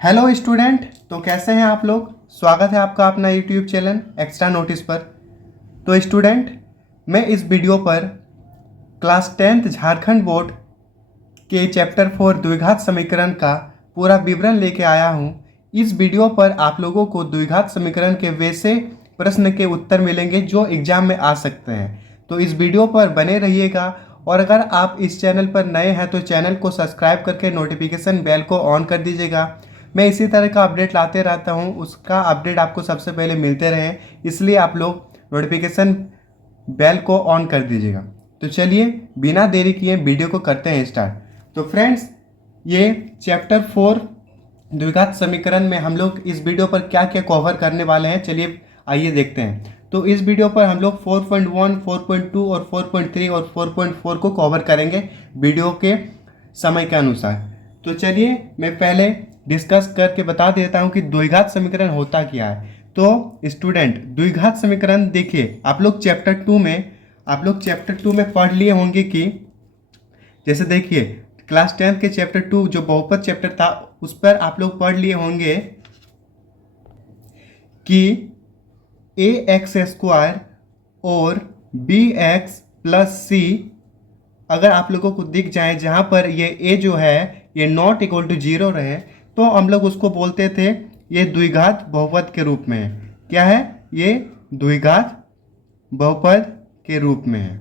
Hello student. तो कैसे हैं आप लोग। स्वागत है आपका अपना यूट्यूब चैनल एक्स्ट्रा नोटिस पर। तो स्टूडेंट, मैं इस वीडियो पर क्लास 10th झारखंड बोर्ड के चैप्टर 4 द्विघात समीकरण का पूरा विवरण लेके आया हूं। इस वीडियो पर आप लोगों को द्विघात समीकरण के वैसे प्रश्न के उत्तर मिलेंगे जो एग्जाम में आ सकते हैं। तो इस वीडियो पर बने रहिएगा। और अगर आप इस चैनल पर नए हैं तो चैनल को सब्सक्राइब करके नोटिफिकेशन बेल को ऑन कर दीजिएगा। मैं इसी तरह का अपडेट लाते रहता हूं, उसका अपडेट आपको सबसे पहले मिलते रहे, इसलिए आप लोग नोटिफिकेशन बेल को ऑन कर दीजिएगा। तो चलिए बिना देरी किए वीडियो को करते हैं स्टार्ट। तो फ्रेंड्स, ये चैप्टर 4 द्विघात समीकरण में हम लोग इस वीडियो पर क्या क्या कवर करने वाले हैं, चलिए आइए देखते हैं। तो इस वीडियो पर हम लोग 4.1, 4.2 और 4.3 और 4.4 को कवर करेंगे वीडियो के समय के अनुसार। तो चलिए मैं पहले डिस्कस करके बता देता हूं कि द्विघात समीकरण होता क्या है। तो स्टूडेंट, द्विघात समीकरण देखिए, आप लोग चैप्टर 2 में पढ़ लिए होंगे कि जैसे देखिए क्लास 10th के चैप्टर 2 जो बहुपद चैप्टर था उस पर आप लोग पढ़ लिए होंगे कि ए एक्स स्क्वायर और बी एक्स प्लस सी अगर आप लोगों को दिख जाए, जहां पर ये ए जो है ये नॉट इक्वल टू 0 रहे, तो हम लोग उसको बोलते थे ये द्विघात बहुपद के रूप में है। क्या है? ये द्विघात बहुपद के रूप में है।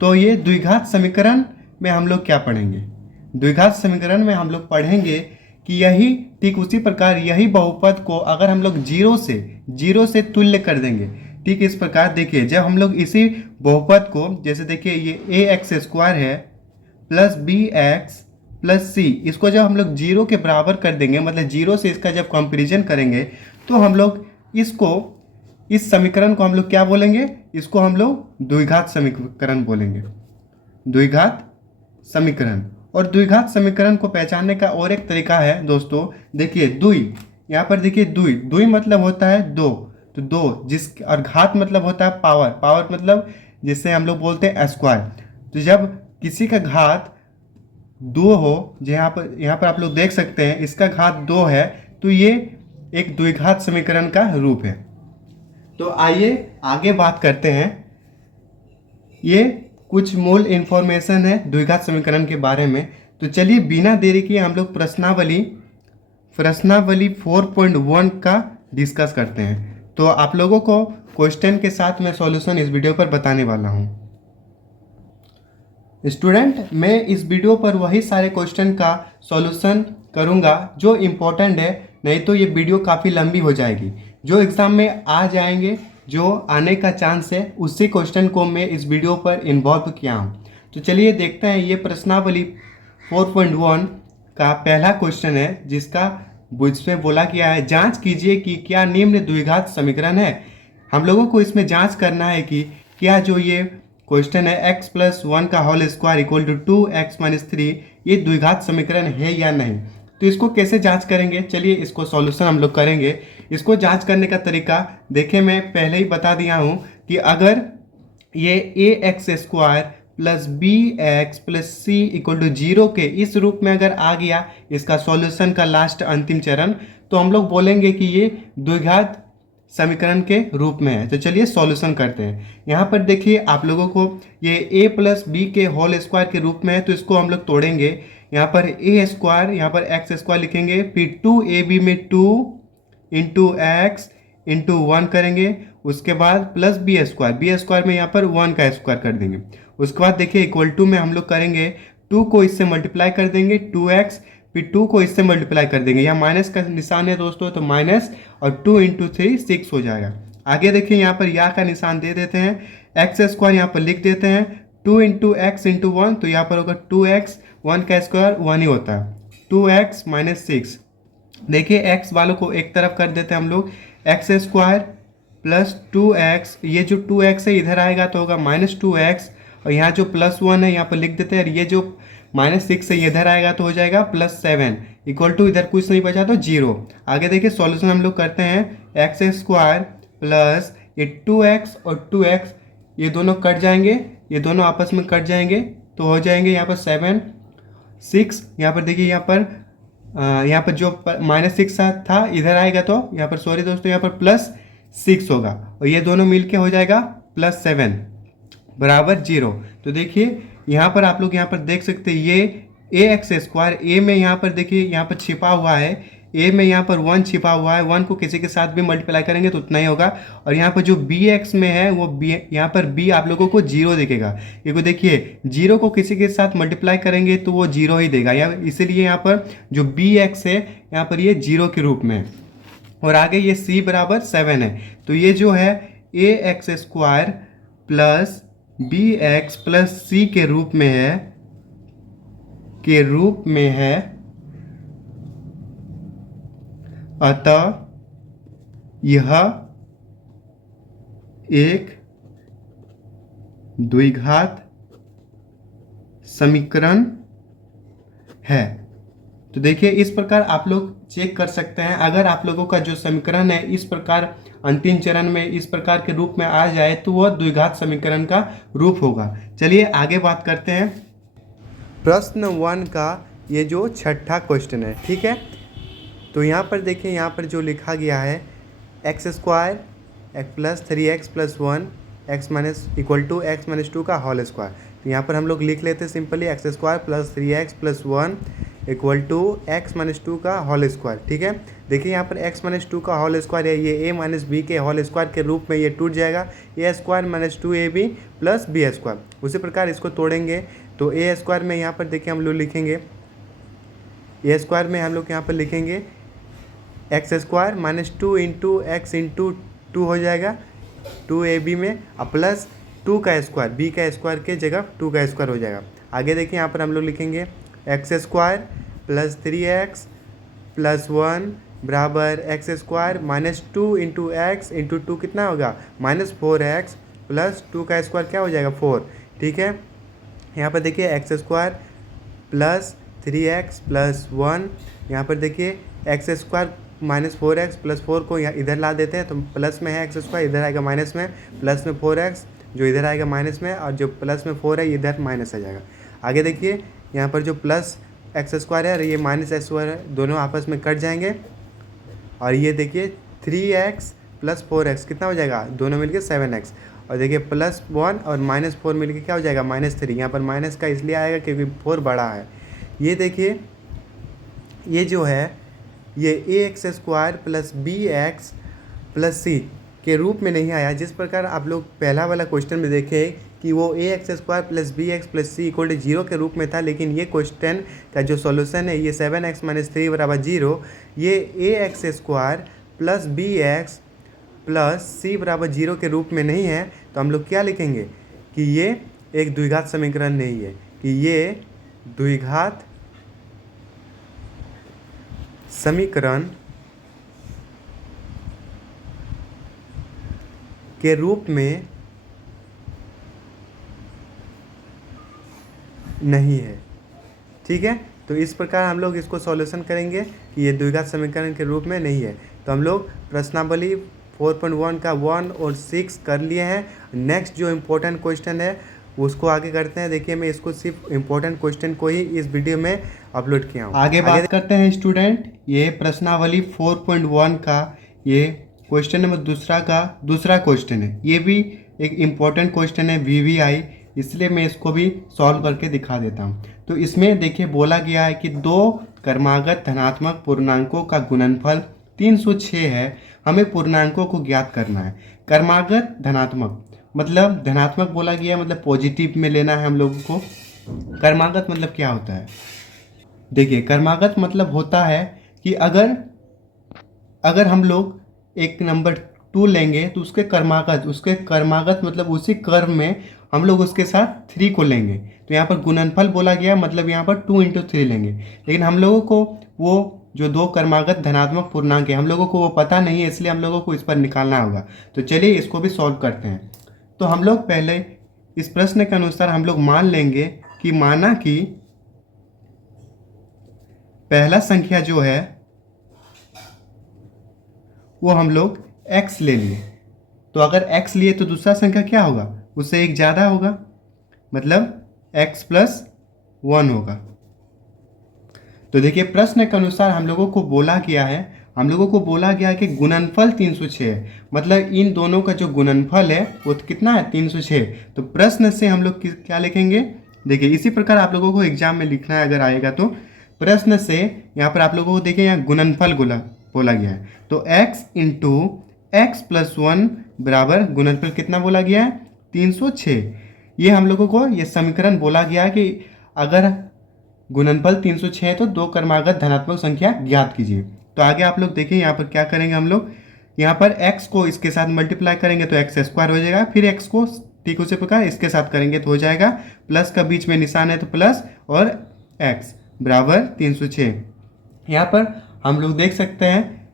तो ये द्विघात समीकरण में हम लोग क्या पढ़ेंगे? द्विघात समीकरण में हम लोग पढ़ेंगे कि यही ठीक उसी प्रकार यही बहुपद को अगर हम लोग जीरो से तुल्य कर देंगे, ठीक इस प्रकार देखिए, जब हम लोग इसी बहुपद को जैसे देखिए ये ए एक्स स्क्वायर है प्लस बी एक्स प्लस सी, इसको जब हम लोग जीरो के बराबर कर देंगे, मतलब जीरो से इसका जब कंपेरिजन करेंगे, तो हम लोग इस समीकरण को हम लोग क्या बोलेंगे? इसको हम लोग द्विघात समीकरण बोलेंगे। द्विघात समीकरण। और द्विघात समीकरण को पहचानने का और एक तरीका है दोस्तों, देखिए द्वि, यहाँ पर देखिए द्वि मतलब होता है दो, तो दो जिस, और घात मतलब होता है पावर मतलब जिससे हम लोग बोलते हैं स्क्वायर। तो जब किसी का घात दो हो, यहाँ पर आप लोग देख सकते हैं इसका घात दो है, तो ये एक द्विघात समीकरण का रूप है। तो आइए आगे बात करते हैं। ये कुछ मूल इंफॉर्मेशन है द्विघात समीकरण के बारे में। तो चलिए बिना देरी किए हम लोग प्रश्नावली 4.1 का डिस्कस करते हैं। तो आप लोगों को क्वेश्चन के साथ मैं सॉल्यूशन इस वीडियो पर बताने वाला हूं। स्टूडेंट, मैं इस वीडियो पर वही सारे क्वेश्चन का सॉल्यूशन करूंगा जो इम्पोर्टेंट है, नहीं तो ये वीडियो काफ़ी लंबी हो जाएगी। जो एग्ज़ाम में आ जाएंगे, जो आने का चांस है, उसी क्वेश्चन को मैं इस वीडियो पर इन्वॉल्व किया हूँ। तो चलिए देखते हैं। ये प्रश्नावली 4.1 का पहला क्वेश्चन है जिसका इसमें बोला गया है, जांच कीजिए कि क्या निम्न द्विघात समीकरण है। हम लोगों को इसमें जांच करना है कि क्या जो ये क्वेश्चन है x प्लस 1 का whole square equal to 2x minus 3 ये द्विघात समीकरण है या नहीं। तो इसको कैसे जांच करेंगे, चलिए इसको सॉल्यूशन हम लोग करेंगे। इसको जांच करने का तरीका देखिए, मैं पहले ही बता दिया हूँ कि अगर ये a x square plus b x plus c equal to 0 के इस रूप में अगर आ गया इसका सॉल्यूशन का लास्ट अंतिम चरण, तो हम लोग बोलेंगे कि ये द्विघात समीकरण के रूप में है। तो चलिए सॉल्यूशन करते हैं। यहाँ पर देखिए आप लोगों को ये a प्लस बी के होल स्क्वायर के रूप में है, तो इसको हम लोग तोड़ेंगे। यहाँ पर ए स्क्वायर, यहाँ पर एक्स स्क्वायर लिखेंगे, फिर 2ab में 2 इंटू एक्स इंटू 1 करेंगे, उसके बाद प्लस बी स्क्वायर में यहाँ पर 1 का स्क्वायर कर देंगे। उसके बाद देखिए इक्वल टू में हम लोग करेंगे 2 को इससे मल्टीप्लाई कर देंगे 2x, फिर 2 को इससे मल्टीप्लाई कर देंगे, यहाँ माइनस का निशान है दोस्तों, तो माइनस और 2 इंटू 3 6 हो जाएगा। आगे देखिए यहाँ पर या का निशान दे देते हैं, एक्स स्क्वायर यहाँ पर लिख देते हैं, 2 इंटू एक्स इंटू 1, तो यहाँ पर होगा 2x, 1 का स्क्वायर 1 ही होता है, 2x माइनस 6। देखिए x वालों को एक तरफ कर देते हैं हम लोग, एक्स स्क्वायर प्लस 2x, ये जो 2x है इधर आएगा तो होगा माइनस 2x, और यहाँ जो प्लस 1 है यहाँ पर लिख देते हैं, ये जो माइनस 6 है इधर आएगा तो हो जाएगा प्लस 7 इक्वल टू, इधर कुछ नहीं बचा तो 0। आगे देखिए सॉल्यूशन हम लोग करते हैं, एक्स स्क्वायर प्लस ये 2x और 2x ये दोनों कट जाएंगे, ये दोनों आपस में कट जाएंगे, तो हो जाएंगे यहाँ पर 7 6, यहाँ पर देखिए यहाँ पर यहाँ पर जो -6 था इधर आएगा तो यहाँ पर सॉरी दोस्तों यहाँ पर +6 होगा और ये दोनों मिलके हो जाएगा +7 बराबर 0। तो देखिए यहाँ पर आप लोग यहाँ पर देख सकते हैं ये ax², ए में यहाँ पर देखिए यहाँ पर छिपा हुआ है, ए में यहाँ पर 1 छिपा हुआ है, 1 को किसी के साथ भी मल्टीप्लाई करेंगे तो उतना ही होगा। और यहाँ पर जो bx में है वो b, यहाँ पर b आप लोगों को 0 दिखेगा। ये को देखिए 0 को किसी के साथ मल्टीप्लाई करेंगे तो वो 0 ही देगा, या इसीलिए यहाँ पर जो bx है यहाँ पर ये 0 के रूप में है। और आगे ये c बराबर 7 है, तो ये जो है ax² plus bx plus c के रूप में है, अतः यह एक द्विघात समीकरण है। तो देखिए इस प्रकार आप लोग चेक कर सकते हैं, अगर आप लोगों का जो समीकरण है इस प्रकार अंतिम चरण में इस प्रकार के रूप में आ जाए तो वह द्विघात समीकरण का रूप होगा। चलिए आगे बात करते हैं प्रश्न 1 का ये जो छठा क्वेश्चन है, ठीक है। तो यहाँ पर देखिए यहाँ पर जो लिखा गया है x² plus 3x plus 1 x minus equal to x minus 2 का होल स्क्वायर। तो यहाँ पर हम लोग लिख लेते हैं simply x² plus 3x plus 1 equal to x minus 2 का होल स्क्वायर, ठीक है। देखिए यहाँ पर x माइनस 2 का होल स्क्वायर है, ये a माइनस b के होल स्क्वायर के रूप में ये टूट जाएगा, a² minus 2ab plus b²। उसी प्रकार इसको तोड़ेंगे तो a² में यहाँ पर देखिए हम लोग लिखेंगे a² में हम लोग यहाँ पर लिखेंगे x² minus 2 into x into 2 हो जाएगा 2ab में, और प्लस 2 का स्क्वायर b का स्क्वायर के जगह 2 का स्क्वायर हो जाएगा। आगे देखिए यहाँ पर हम लोग लिखेंगे x² प्लस 3x प्लस 1 बराबर x² minus 2 into x into 2 कितना होगा -4x प्लस 2 का स्क्वायर क्या हो जाएगा 4, ठीक है। यहाँ पर देखिए x² प्लस 3x प्लस 1, यहाँ पर देखिए x² माइनस 4x प्लस 4 को यहाँ इधर ला देते हैं तो प्लस में है x², इधर आएगा माइनस में, प्लस में 4x जो इधर आएगा माइनस में, और जो प्लस में 4 है इधर माइनस आ जाएगा। आगे देखिए यहाँ पर जो प्लस x² है और ये माइनस x² है, दोनों आपस में कट जाएंगे, और ये देखिए 3x प्लस 4x कितना हो जाएगा, दोनों मिलके 7x, और देखिए प्लस 1 और माइनस 4 मिलके क्या हो जाएगा -3। यहाँ पर माइनस का इसलिए आएगा क्योंकि 4 बड़ा है। ये देखिए ये जो है ये ax² plus bx plus c के रूप में नहीं आया, जिस प्रकार आप लोग पहला वाला क्वेश्चन में देखे कि वो ax² plus bx plus c equal to 0 के रूप में था, लेकिन ये क्वेश्चन का जो सॉल्यूशन है ये 7x माइनस 3 बराबर 0, ये ax² plus bx plus c बराबर 0 के रूप में नहीं है। तो हम लोग क्या लिखेंगे कि ये एक द्विघात समीकरण नहीं है, कि ये द्विघात समीकरण के रूप में नहीं है, ठीक है। तो इस प्रकार हम लोग इसको सॉल्यूशन करेंगे कि ये द्विघात समीकरण के रूप में नहीं है। तो हम लोग प्रश्नावली 4.1 का 1 और 6 कर लिए हैं। नेक्स्ट जो इम्पोर्टेंट क्वेश्चन है उसको आगे करते हैं। देखिए मैं इसको सिर्फ इम्पोर्टेंट क्वेश्चन को ही इस वीडियो में अपलोड किया हूँ। आगे बात करते हैं स्टूडेंट, ये प्रश्नावली 4.1 का ये क्वेश्चन नंबर दूसरा क्वेश्चन है। ये भी एक इम्पोर्टेंट क्वेश्चन है VVI, इसलिए मैं इसको भी सॉल्व करके दिखा देता हूँ। तो इसमें देखिए बोला गया है कि दो क्रमागत धनात्मक पूर्णांकों का गुणनफल 306 है, हमें पूर्णांकों को ज्ञात करना है। क्रमागत धनात्मक मतलब धनात्मक बोला गया मतलब पॉजिटिव में लेना है हम लोगों को। क्रमागत मतलब क्या होता है, देखिए क्रमागत मतलब होता है कि अगर हम लोग एक नंबर 2 लेंगे तो उसके क्रमागत मतलब उसी क्रम में हम लोग उसके साथ 3 को लेंगे। तो यहाँ पर गुणनफल बोला गया मतलब यहाँ पर 2 × 3 लेंगे, लेकिन हम लोगों को वो जो दो क्रमागत धनात्मक पूर्णांक है हम लोगों को वो पता नहीं है, इसलिए हम लोगों को इस पर निकालना होगा। तो चलिए इसको भी सॉल्व करते हैं। तो हम लोग पहले इस प्रश्न के अनुसार हम लोग मान लेंगे कि माना कि पहला संख्या जो है वो हम लोग x ले लिए। तो अगर x लिए तो दूसरा संख्या क्या होगा, उससे एक ज़्यादा होगा, मतलब x + 1 होगा। तो देखिए प्रश्न के अनुसार हम लोगों को बोला गया है कि गुणनफल 306 है, मतलब इन दोनों का जो गुणनफल है वो कितना है 306। तो प्रश्न से हम लोग क्या लिखेंगे, देखिए इसी प्रकार आप लोगों को एग्जाम में लिखना है अगर आएगा तो। प्रश्न से यहाँ पर आप लोगों को देखिए यहाँ गुणनफल बोला गया है, तो x इंटू एक्स प्लस 1 बराबर गुणनफल कितना बोला गया है 306। ये हम लोगों को ये समीकरण बोला गया है कि अगर गुणनफल 306 है तो दो क्रमागत धनात्मक संख्या ज्ञात कीजिए। तो आगे आप लोग देखिए यहाँ पर क्या करेंगे, हम लोग यहाँ पर x को इसके साथ मल्टीप्लाई करेंगे तो एक्स स्क्वायर हो जाएगा, फिर x को ठीक उसी प्रकार इसके साथ करेंगे तो हो जाएगा प्लस का बीच में निशान है तो प्लस और x बराबर 306। यहाँ पर हम लोग देख सकते हैं,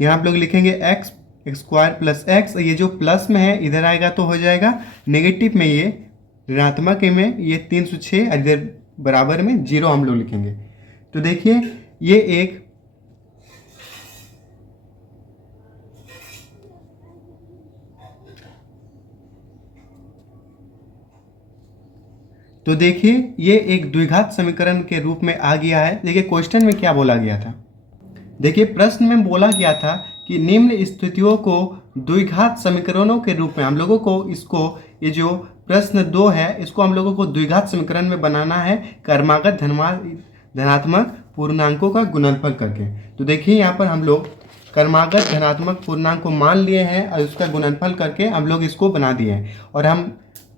यहाँ आप लोग लिखेंगे x स्क्वायर प्लस x, ये जो प्लस में है इधर आएगा तो हो जाएगा नेगेटिव में, ये ऋणात्मक में ये 306, इधर बराबर में 0 हम लोग लिखेंगे। तो देखिए ये एक द्विघात समीकरण के रूप में आ गया है। देखिए क्वेश्चन में क्या बोला गया था, देखिए प्रश्न में बोला गया था कि निम्न स्थितियों को द्विघात समीकरणों के रूप में हम लोगों को इसको, ये जो प्रश्न 2 है इसको हम लोगों को द्विघात समीकरण में बनाना है क्रमागत धनात्मक पूर्णांकों का गुणनफल करके। तो देखिए यहाँ पर हम लोग क्रमागत धनात्मक पूर्णांक को मान लिए हैं और उसका गुणनफल करके हम लोग इसको बना दिए हैं। और हम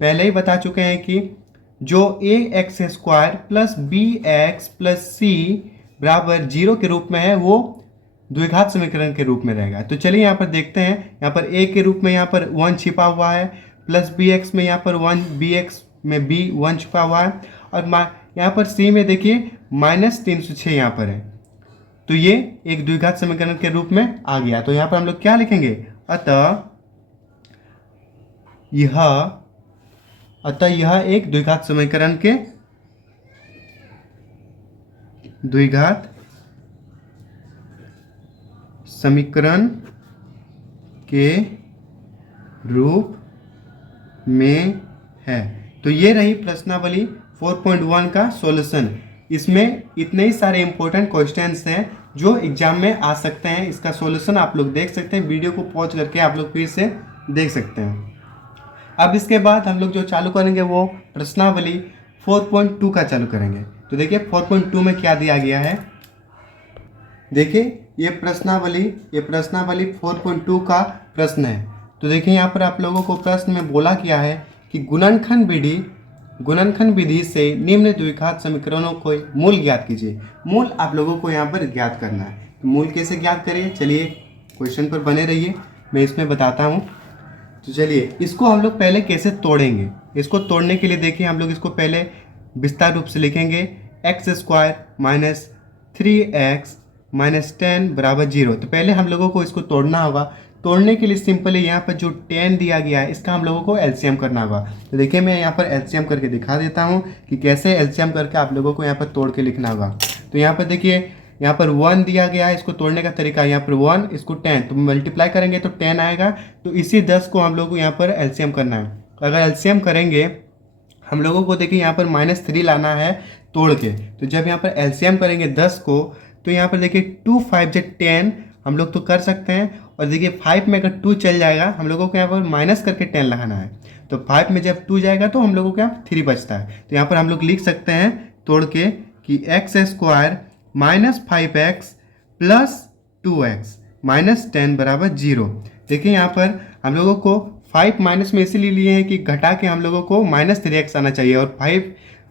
पहले ही बता चुके हैं कि जो ax square plus bx plus c बराबर 0 के रूप में है वो द्विघात समीकरण के रूप में रहेगा। तो चलिए यहाँ पर देखते हैं, यहाँ पर a के रूप में यहाँ पर 1 छिपा हुआ है, प्लस bx में यहाँ पर 1, bx में b 1 छिपा हुआ है, और यहाँ पर c में देखिए माइनस 306 यहाँ पर है। तो ये एक द्विघात समीकरण के रूप में आ गया। तो यहाँ पर हम लोग क्या लिखेंगे, अतः यह एक द्विघात समीकरण के रूप में है। तो ये रही प्रश्नावली 4.1 का सॉल्यूशन। इसमें इतने ही सारे इंपॉर्टेंट क्वेश्चंस हैं जो एग्जाम में आ सकते हैं। इसका सॉल्यूशन आप लोग देख सकते हैं, वीडियो को पॉज करके आप लोग फिर से देख सकते हैं। अब इसके बाद हम लोग जो चालू करेंगे वो प्रश्नावली 4.2 का चालू करेंगे। तो देखिए 4.2 में क्या दिया गया है, देखिए ये प्रश्नावली 4.2 का प्रश्न है। तो देखिए यहाँ पर आप लोगों को प्रश्न में बोला गया है कि गुणनखंड विधि से निम्न द्विघात समीकरणों को मूल ज्ञात कीजिए। मूल आप लोगों को यहाँ पर ज्ञात करना है। तो मूल कैसे ज्ञात करें, चलिए क्वेश्चन पर बने रहिए, मैं इसमें बताता हूँ। तो चलिए इसको हम लोग पहले कैसे तोड़ेंगे, इसको तोड़ने के लिए देखिए हम लोग इसको पहले विस्तार रूप से लिखेंगे, x square minus 3x minus 10 बराबर 0। तो पहले हम लोगों को इसको तोड़ना होगा। तोड़ने के लिए सिंपली यहाँ पर जो 10 दिया गया है इसका हम लोगों को एलसीएम करना होगा। तो देखिए मैं यहाँ पर एलसीएम करके दिखा देता हूँ कि कैसे एलसीएम करके आप लोगों को यहाँ पर तोड़ के लिखना होगा। तो यहाँ पर देखिए यहाँ पर 1 दिया गया है, इसको तोड़ने का तरीका यहाँ पर 1 इसको 10 तो मल्टीप्लाई करेंगे तो 10 आएगा। तो इसी 10 को हम लोग को यहाँ पर एलसीएम करना है। अगर एलसीएम करेंगे हम लोगों को देखिए यहाँ पर -3 लाना है तोड़ के। तो जब यहाँ पर एलसीएम करेंगे 10 को तो यहाँ पर देखिए 2 5 से 10 हम लोग तो कर सकते हैं। और देखिए 5 में अगर 2 चल जाएगा हम लोगों को यहाँ पर माइनस करके 10 लगाना है। तो 5 में जब 2 जाएगा तो हम लोगों को यहाँ 3 बचता है। तो यहाँ पर हम लोग लिख सकते हैं तोड़ के कि x square minus 5x plus 2x minus 10 बराबर 0। देखिए यहाँ पर हम लोगों को 5 माइनस में इसीलिए लिए हैं कि घटा के हम लोगों को -3x आना चाहिए, और 5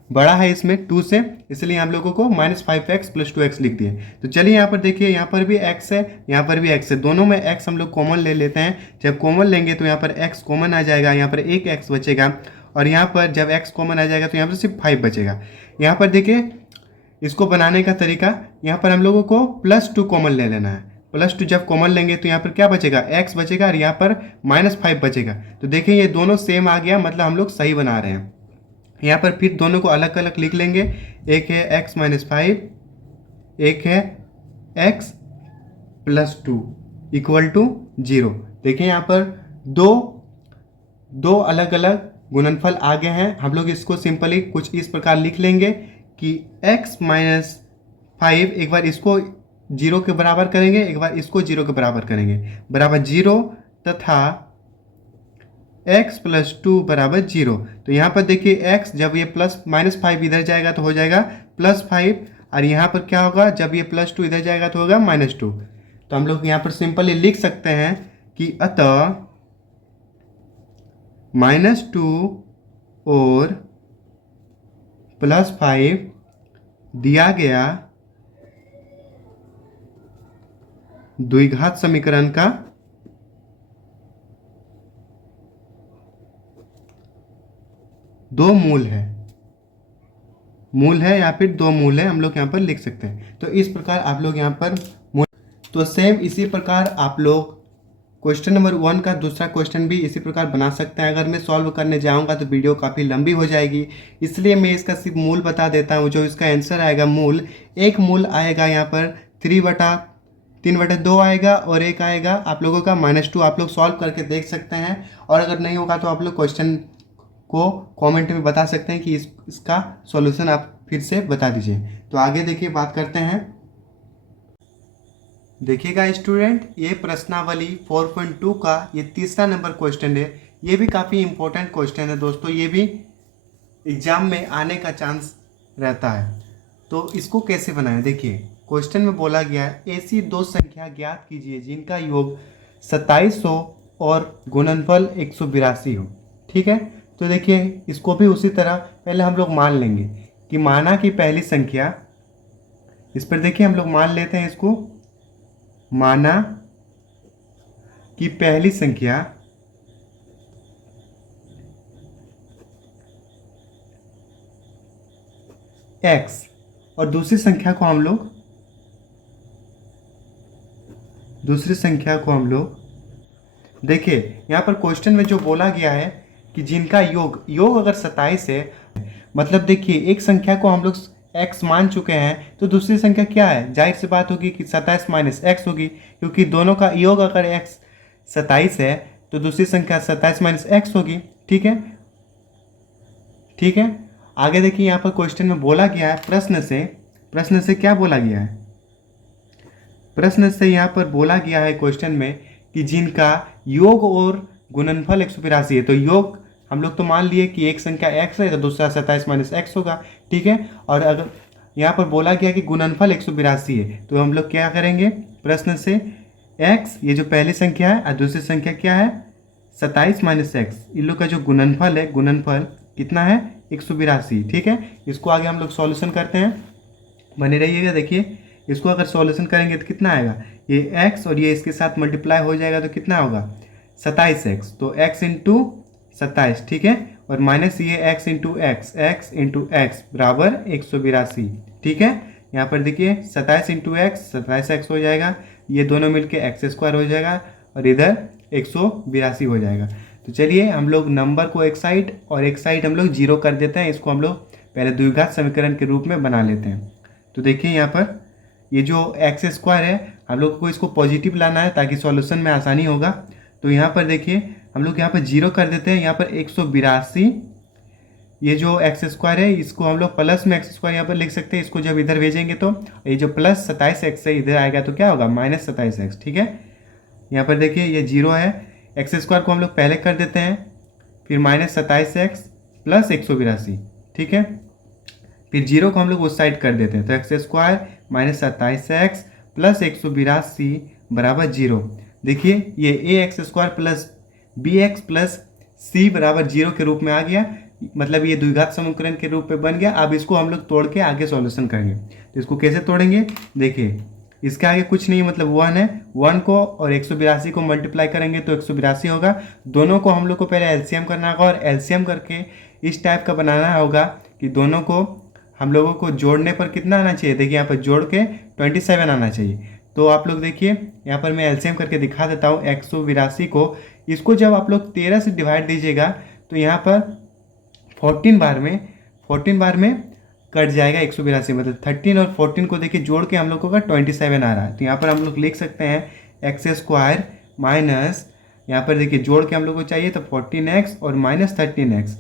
बड़ा है इसमें 2 से, इसलिए हम लोगों को -5x प्लस 2x लिख दिए। तो चलिए यहाँ पर देखिए यहाँ पर भी x है, यहाँ पर भी x है, दोनों में x हम लोग कॉमन ले लेते हैं। जब कॉमन लेंगे तो यहाँ पर x कॉमन आ जाएगा, यहाँ पर एक x बचेगा, और यहाँ पर जब x कॉमन आ जाएगा तो यहाँ पर सिर्फ 5 बचेगा। यहाँ पर देखिए इसको बनाने का तरीका, यहाँ पर हम लोगों को +2 कॉमन ले लेना है। +2 जब कॉमन लेंगे तो यहाँ पर क्या बचेगा, x बचेगा, और यहाँ पर -5 बचेगा। तो देखिए ये दोनों सेम आ गया, मतलब हम लोग सही बना रहे हैं। यहाँ पर फिर दोनों को अलग अलग लिख लेंगे, एक है x - 5, एक है x + 2 = 0। देखिए यहाँ पर दो अलग अलग गुणनफल आ गए हैं। हम लोग इसको सिंपली कुछ इस प्रकार लिख लेंगे कि x माइनस 5, एक बार इसको 0 के बराबर करेंगे, एक बार इसको 0 के बराबर करेंगे, बराबर 0 तथा x प्लस 2 बराबर 0। तो यहाँ पर देखिए x जब ये प्लस माइनस 5 इधर जाएगा तो हो जाएगा +5, और यहाँ पर क्या होगा, जब ये +2 इधर जाएगा तो होगा -2। तो हम लोग यहाँ पर सिंपली लिख सकते हैं कि अतः -2 और +5 दिया गया द्विघात समीकरण का दो मूल है या फिर दो मूल है, हम लोग यहाँ पर लिख सकते हैं। तो इस प्रकार आप लोग यहाँ पर तो सेम इसी प्रकार आप लोग क्वेश्चन नंबर 1 का दूसरा क्वेश्चन भी इसी प्रकार बना सकते हैं। अगर मैं सॉल्व करने जाऊंगा तो वीडियो काफ़ी लंबी हो जाएगी, इसलिए मैं इसका सिर्फ मूल बता देता हूँ। जो इसका आंसर आएगा मूल, एक मूल आएगा यहाँ पर 3/2 आएगा, और एक आएगा आप लोगों का -2। आप लोग सॉल्व करके देख सकते हैं, और अगर नहीं होगा तो आप लोग क्वेश्चन को कमेंट में बता सकते हैं कि इसका सॉल्यूशन आप फिर से बता दीजिए। तो आगे देखिए बात करते हैं। देखिएगा स्टूडेंट, ये प्रश्नावली 4.2 का ये तीसरा नंबर क्वेश्चन है। ये भी काफ़ी इंपॉर्टेंट क्वेश्चन है दोस्तों, ये भी एग्जाम में आने का चांस रहता है। तो इसको कैसे बनाएं, देखिए क्वेश्चन में बोला गया है ऐसी दो संख्या ज्ञात कीजिए जिनका योग 2700 और गुणनफल 182 हो। ठीक है, तो देखिए इसको भी उसी तरह पहले हम लोग मान लेंगे कि माना कि पहली संख्या, इस पर देखिए हम लोग मान लेते हैं इसको, माना कि पहली संख्या x और दूसरी संख्या को हम लोग देखिए यहाँ पर क्वेश्चन में जो बोला गया है कि जिनका योग अगर 27 है, मतलब देखिए एक संख्या को हम लोग x मान चुके हैं, तो दूसरी संख्या क्या है, जाहिर सी बात होगी कि 27 माइनस x होगी, क्योंकि दोनों का योग अगर x 27 है तो दूसरी संख्या 27 माइनस x होगी। ठीक है, आगे देखिए यहाँ पर क्वेश्चन में बोला गया है प्रश्न से क्या बोला गया है, प्रश्न से यहाँ पर बोला गया है क्वेश्चन में कि जिनका योग और गुणनफल 182 है। तो योग हम लोग तो मान लिए कि एक संख्या x है तो दूसरा 27 माइनस x होगा। ठीक है, और अगर यहाँ पर बोला गया कि गुणनफल 182 है, तो हम लोग क्या करेंगे, प्रश्न से x ये जो पहली संख्या है और दूसरी संख्या क्या है 27 माइनस x, इन लोग का जो गुणनफल है, गुणनफल कितना है 182। ठीक है, इसको आगे हम लोग सॉल्यूशन करते हैं, बने रहिएगा। देखिए इसको अगर सॉल्यूशन करेंगे तो कितना आएगा, ये x और ये इसके साथ मल्टीप्लाई हो जाएगा तो कितना होगा 27x, तो x इंटू 27। ठीक है, और माइनस ये x इंटू x बराबर 182। ठीक है, यहाँ पर देखिए 27 इंटू x 27x हो जाएगा, ये दोनों मिलके x² हो जाएगा और इधर 182 हो जाएगा। तो चलिए हम लोग नंबर को एक साइड और एक साइड हम लोग 0 कर देते हैं, इसको हम लोग पहले द्विघात समीकरण के रूप में बना लेते हैं। तो देखिए यहाँ पर ये जो x² है हम लोग को इसको पॉजिटिव लाना है ताकि सॉल्यूशन में आसानी होगा। तो यहाँ पर देखिए हम लोग यहाँ पर 0 कर देते हैं, यहाँ पर 182, ये जो x² है इसको हम लोग प्लस में x² यहाँ पर लिख सकते हैं, इसको जब इधर भेजेंगे तो ये जो प्लस 27x है इधर आएगा तो क्या होगा माइनस 27x। ठीक है, यहाँ पर देखिए ये 0 है, x² को हम लोग पहले कर देते हैं, फिर माइनस 27x प्लस 182। ठीक है, फिर 0 को हम लोग उस साइड कर देते हैं, तो x² माइनस 27x प्लस 182 बराबर 0। देखिए ये ax² plus bx plus c बराबर 0 के रूप में आ गया, मतलब ये द्विघात समीकरण के रूप में बन गया। अब इसको हम लोग तोड़ के आगे सॉल्यूशन करेंगे। तो इसको कैसे तोड़ेंगे, देखिए इसके आगे कुछ नहीं, मतलब 1 है, 1 को और 182 को मल्टीप्लाई करेंगे तो 182 होगा। दोनों को हम लोग को पहले एलसीएम करना होगा, और एलसीएम करके इस टाइप का बनाना होगा कि दोनों को हम लोगों को जोड़ने पर कितना आना चाहिए, देखिए यहाँ पर जोड़ के 27 आना चाहिए। तो आप लोग देखिए यहाँ पर मैं एलसीएम करके दिखा देता हूँ 182 को, इसको जब आप लोग 13 से डिवाइड दीजिएगा तो यहाँ पर 14 बार में कट जाएगा 182, मतलब 13 और 14 को देखिए जोड़ के हम लोग को 27 आ रहा है। तो यहाँ पर हम लोग लिख सकते हैं x² माइनस, यहाँ पर देखिए जोड़ के हम लोग को चाहिए तो 14x और माइनस 13x,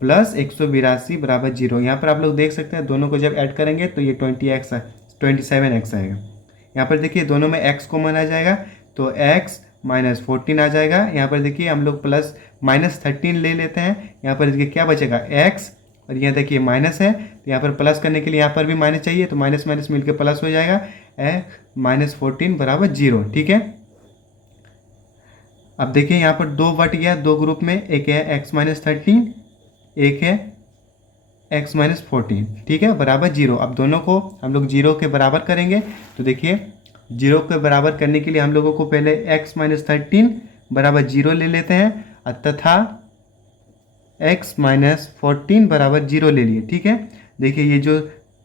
प्लस 182 बराबर 0। यहाँ पर आप लोग देख सकते हैं दोनों को जब ऐड करेंगे तो ये 27x आएगा। यहाँ पर देखिए दोनों में x कॉमन आ जाएगा तो x माइनस 14 आ जाएगा। यहाँ पर देखिए हम लोग प्लस माइनस 13 ले लेते हैं। यहाँ पर देखिए क्या बचेगा x, और यहाँ देखिए माइनस है तो यहाँ पर प्लस करने के लिए यहाँ पर भी माइनस चाहिए तो माइनस माइनस मिलकर प्लस हो जाएगा, माइनस 14 बराबर 0। ठीक है, अब देखिए यहाँ पर दो बट गया दो ग्रुप में, एक है x माइनस 13, एक है x माइनस 14। ठीक है, बराबर 0। अब दोनों को हम लोग 0 के बराबर करेंगे तो देखिए 0 के बराबर करने के लिए हम लोगों को पहले x माइनस 13 बराबर 0 ले लेते हैं तथा x माइनस 14 बराबर 0 ले लिए। ठीक है, देखिए ये जो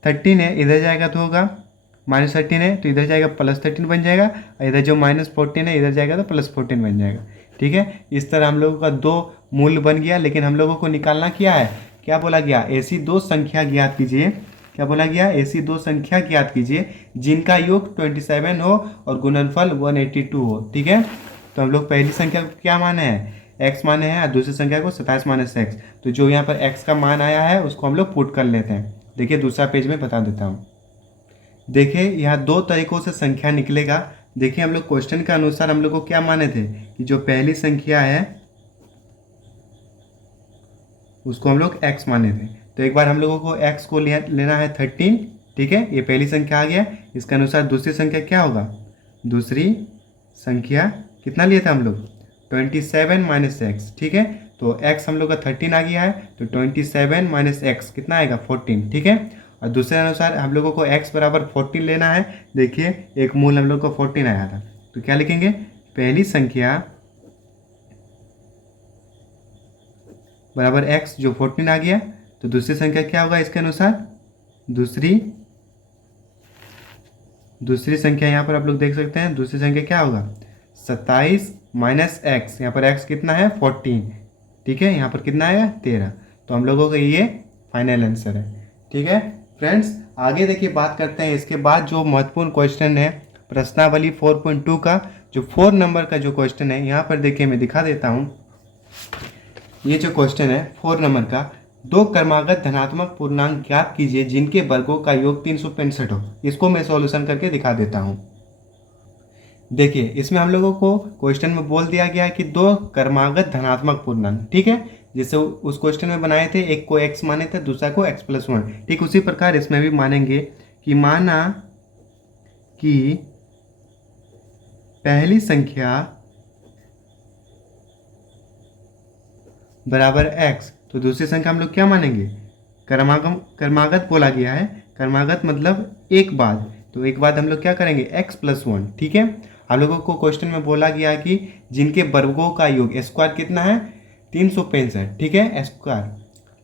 13 है इधर जाएगा तो होगा माइनस 13 है तो इधर जाएगा प्लस 13 बन जाएगा, और इधर जो माइनस 14 है इधर जाएगा तो प्लस 14 बन जाएगा। ठीक है, इस तरह हम लोगों का दो मूल्य बन गया। लेकिन हम लोगों को निकालना क्या है, क्या बोला गया, ऐसी दो संख्या ज्ञात कीजिए। क्या बोला गया, ऐसी दो संख्या ज्ञात कीजिए जिनका योग 27 हो और गुणनफल 182 हो। ठीक है, तो हम लोग पहली संख्या को क्या माने हैं, x माने हैं, और दूसरी संख्या को 27 माइनस x। तो जो यहाँ पर x का मान आया है उसको हम लोग पुट कर लेते हैं। देखिए दूसरा पेज में बता देता हूँ। देखिए यहाँ दो तरीकों से संख्या निकलेगा। देखिए हम लोग क्वेश्चन के अनुसार हम लोग को क्या माने थे कि जो पहली संख्या है उसको हम लोग x माने थे। तो एक बार हम लोगों को x को लेना है 13। ठीक है, ये पहली संख्या आ गया। इसके अनुसार दूसरी संख्या क्या होगा, दूसरी संख्या कितना लिए थे हम लोग, 27 माइनस एक्स। ठीक है, तो x हम लोग का 13 आ गया है तो 27 माइनस एक्स कितना आएगा 14। ठीक है, और दूसरे अनुसार हम लोगों को x बराबर 14 लेना है। देखिए एक मूल हम लोग को 14 आया था तो क्या लिखेंगे, पहली संख्या बराबर x जो 14 आ गया, तो दूसरी संख्या क्या होगा इसके अनुसार, दूसरी संख्या यहाँ पर आप लोग देख सकते हैं, दूसरी संख्या क्या होगा 27 माइनस एक्स। यहाँ पर x कितना है 14। ठीक है, यहाँ पर कितना आया 13। तो हम लोगों का ये फाइनल आंसर है। ठीक है फ्रेंड्स, आगे देखिए बात करते हैं इसके बाद जो महत्वपूर्ण क्वेश्चन है प्रश्नावली 4.2 का, जो 4 नंबर का जो क्वेश्चन है। यहाँ पर देखिए मैं दिखा देता हूँ। ये जो क्वेश्चन है 4 नंबर का, दो क्रमागत धनात्मक पूर्णांक ज्ञात कीजिए जिनके वर्गों का योग 365 हो। इसको मैं सॉल्यूशन करके दिखा देता हूँ। देखिए इसमें हम लोगों को क्वेश्चन में बोल दिया गया है कि दो क्रमागत धनात्मक पूर्णांक। ठीक है, जैसे उस क्वेश्चन में बनाए थे, एक को x माने थे दूसरा को x+1। ठीक उसी प्रकार इसमें भी मानेंगे कि माना कि पहली संख्या बराबर x, तो दूसरी संख्या हम लोग क्या मानेंगे, क्रमागत बोला गया है। क्रमागत मतलब एक बाद, तो एक बाद हम लोग क्या करेंगे x+1। ठीक है, हम लोगों को क्वेश्चन में बोला गया है कि जिनके वर्गों का योग स्क्वायर कितना है 365। ठीक है, स्क्वायर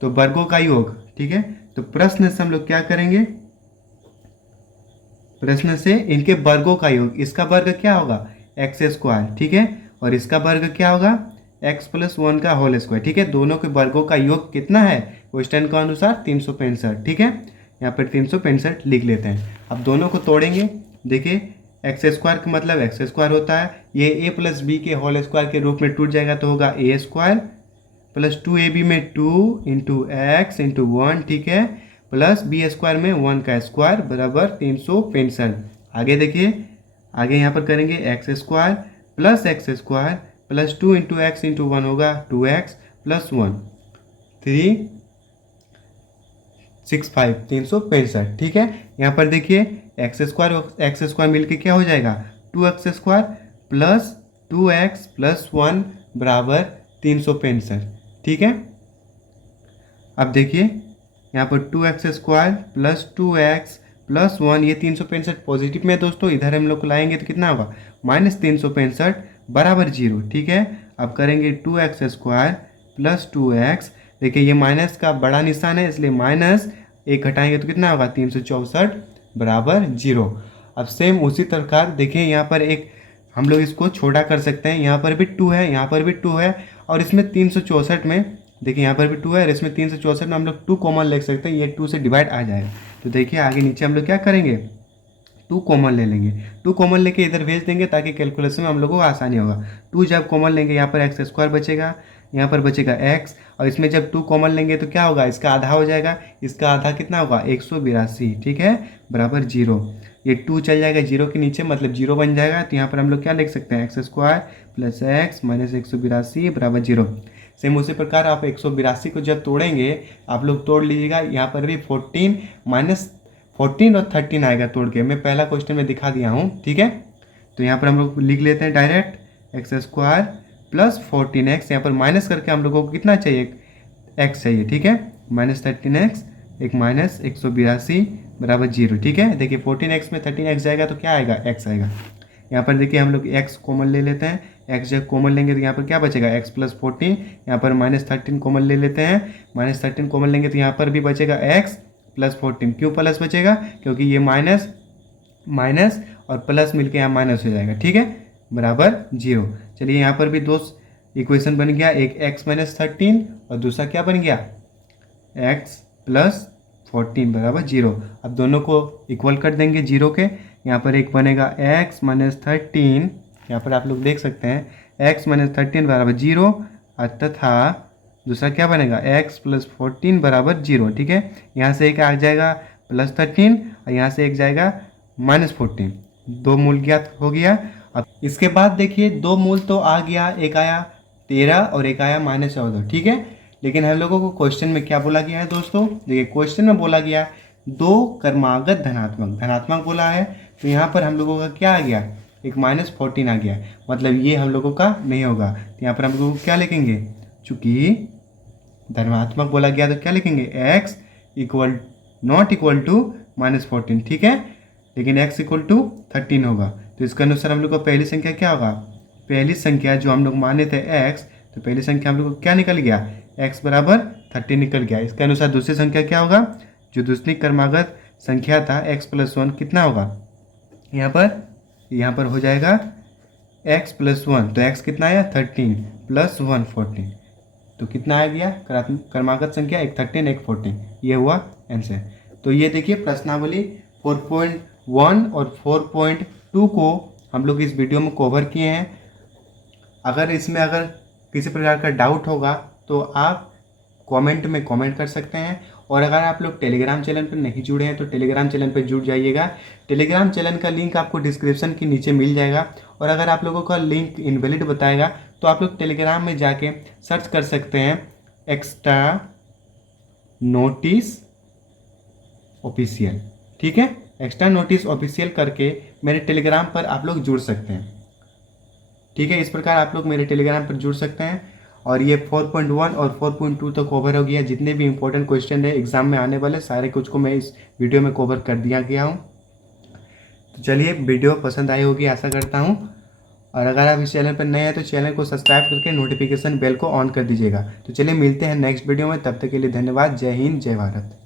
तो वर्गों का योग। ठीक है, तो प्रश्न से हम लोग क्या करेंगे, प्रश्न से इनके वर्गों का योग, इसका वर्ग क्या होगा x²। ठीक है, और इसका वर्ग क्या होगा x+1 का होल स्क्वायर। ठीक है, दोनों के वर्गों का योग कितना है क्वेश्चन के अनुसार 365। ठीक है, यहाँ पर 365 लिख लेते हैं। अब दोनों को तोड़ेंगे। देखिए x² का मतलब x² होता है, ये a+b के होल स्क्वायर के रूप में टूट जाएगा तो होगा a² प्लस 2ab में 2 इंटू एक्स इंटू 1। ठीक है, प्लस b² में 1 का स्क्वायर बराबर 365। आगे देखिए, आगे यहाँ पर करेंगे x² plus x² plus 2 into x into 1 होगा 2x प्लस 1 365 365। ठीक है, यहाँ पर देखिए x² मिलके क्या हो जाएगा 2x² प्लस 2x प्लस 1 बराबर 365। ठीक है, अब देखिए यहाँ पर 2x² प्लस 2x प्लस 1, ये 365 पॉजिटिव में दोस्तों, इधर हम लोग को लाएंगे तो कितना होगा -365 बराबर 0। ठीक है, अब करेंगे 2x² प्लस 2x। देखिए ये माइनस का बड़ा निशान है इसलिए माइनस एक घटाएंगे तो कितना होगा 364 बराबर 0। अब सेम उसी प्रकार देखिए यहाँ पर एक हम लोग इसको छोटा कर सकते हैं। यहाँ पर भी 2 है, यहाँ पर भी 2 है, और इसमें 364 में देखिए यहाँ पर भी 2 है और इसमें 364 में हम लोग 2 कॉमन ले सकते हैं। ये 2 से डिवाइड आ जाएगा। तो देखिए आगे नीचे हम लोग क्या करेंगे 2 कॉमन ले लेंगे। 2 कॉमन लेके इधर भेज देंगे ताकि कैलकुलेशन में हम लोगों को आसानी होगा। 2 जब कॉमन लेंगे यहाँ पर x² बचेगा, यहाँ पर बचेगा x, और इसमें जब 2 कॉमन लेंगे तो क्या होगा, इसका आधा हो जाएगा, इसका आधा कितना होगा 182, ठीक है, बराबर 0। ये 2 चल जाएगा 0 के नीचे, मतलब 0 बन जाएगा। तो यहाँ पर हम लोग क्या लिख सकते हैं, x² प्लस x माइनस 182 बराबर 0। सेम उसी प्रकार आप 182 को जब तोड़ेंगे, आप लोग तोड़ लीजिएगा, यहाँ पर भी 14 माइनस 14 और 13 आएगा तोड़ के, मैं पहला क्वेश्चन में दिखा दिया हूँ, ठीक है। तो यहाँ पर हम लोग लिख लेते हैं डायरेक्ट x² प्लस 14x, यहाँ पर माइनस करके हम लोगों को कितना चाहिए, x चाहिए, ठीक है, माइनस 13x एक माइनस 182 बराबर 0, ठीक है। देखिए 14x में 13x जाएगा तो क्या आएगा, x आएगा। यहाँ पर देखिए हम लोग x कॉमन ले लेते हैं, x जब कॉमन लेंगे तो यहाँ पर क्या बचेगा, x प्लस 14, यहाँ पर माइनस 13 कॉमन ले लेते हैं, माइनस 13 कॉमन लेंगे तो यहाँ पर भी बचेगा x प्लस 14। क्यों प्लस बचेगा, क्योंकि ये माइनस माइनस और प्लस मिलके यहाँ माइनस हो जाएगा, ठीक है, बराबर 0। चलिए यहाँ पर भी दो इक्वेशन बन गया, एक x माइनस 13 और दूसरा क्या बन गया, x प्लस 14 बराबर 0। अब दोनों को इक्वल कर देंगे 0 के, यहाँ पर एक बनेगा x माइनस 13, यहाँ पर आप लोग देख सकते हैं x माइनस 13 बराबर 0, तथा दूसरा क्या बनेगा x प्लस 14 बराबर 0, ठीक है। यहाँ से एक आ जाएगा प्लस 13 और यहाँ से एक जाएगा माइनस 14, दो मूल ज्ञात हो गया। अब इसके बाद देखिए दो मूल तो आ गया, एक आया 13 और एक आया माइनस 14, ठीक है। लेकिन हम लोगों को क्वेश्चन में क्या बोला गया है दोस्तों, देखिए क्वेश्चन में बोला गया दो क्रमागत धनात्मक धनात्मक बोला है, तो यहाँ पर हम लोगों का क्या आ गया, एक माइनस 14 आ गया, मतलब ये हम लोगों का नहीं होगा। तो यहाँ पर हम लोगों को क्या लिखेंगे, चूंकि धनात्मक बोला गया तो क्या लिखेंगे, x equal not equal to minus 14, ठीक है, लेकिन x इक्वल टू 13 होगा। तो इसके अनुसार हम लोग का पहली संख्या क्या होगा, पहली संख्या जो हम लोग माने थे x, तो पहली संख्या हम लोग को क्या निकल गया, x बराबर 13 निकल गया। इसके अनुसार दूसरी संख्या क्या होगा, जो दूसरी क्रमागत संख्या था x प्लस 1 कितना होगा, यहाँ पर हो जाएगा x प्लस 1, तो x कितना आया 13 प्लस 1 14, तो कितना आ गया क्रमागत संख्या, एक 13 एक 14, ये हुआ आंसर। तो ये देखिए प्रश्नावली 4.1 और 4.2 को हम लोग इस वीडियो में कवर किए हैं। अगर इसमें अगर किसी प्रकार का डाउट होगा तो आप कमेंट में कमेंट कर सकते हैं, और अगर आप लोग टेलीग्राम चैनल पर नहीं जुड़े हैं तो टेलीग्राम चैनल पर जुड़ जाइएगा। टेलीग्राम चैनल का लिंक आपको डिस्क्रिप्शन के नीचे मिल जाएगा, और अगर आप लोगों का लिंक इनवैलिड बताएगा तो आप लोग टेलीग्राम में जाके सर्च कर सकते हैं एक्स्ट्रा नोटिस ऑफिशियल, ठीक है, एक्स्ट्रा नोटिस ऑफिशियल करके मेरे टेलीग्राम पर आप लोग जुड़ सकते हैं, ठीक है। इस प्रकार आप लोग मेरे टेलीग्राम पर जुड़ सकते हैं। और ये 4.1 और 4.2 तो कवर हो गया, जितने भी इंपॉर्टेंट क्वेश्चन है एग्जाम में आने वाले सारे कुछ को मैं इस वीडियो में कवर कर दिया गया हूँ। तो चलिए वीडियो पसंद आई होगी आशा करता हूँ, और अगर आप इस चैनल पर नए हैं तो चैनल को सब्सक्राइब करके नोटिफिकेशन बेल को ऑन कर दीजिएगा। तो चलिए मिलते हैं नेक्स्ट वीडियो में, तब तक के लिए धन्यवाद। जय हिंद, जय भारत।